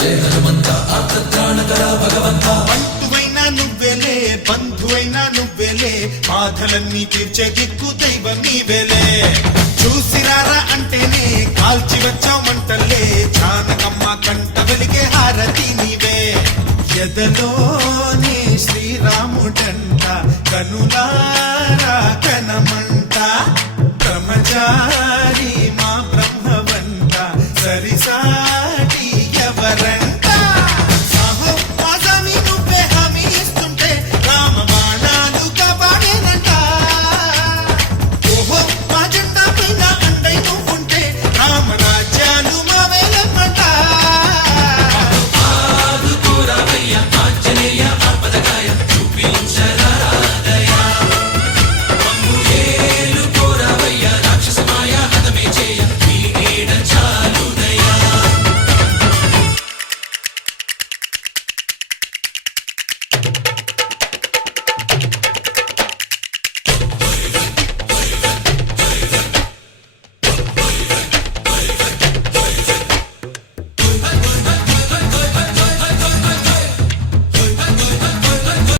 జయ హనుమంత ఆర్తత్రాణకర భగవంత బంటువైనా నువ్వేలే బంధువైనా నువ్వేలే బాధలన్నీ తీర్చే దిక్కు దైవం నీవేలే చూసిరారా అంటేనే కాల్చి వచ్చామంటలే జానకమ్మ కంట వెలిగే హారతి నీవే ఎదలోని శ్రీరాముడంట కనులా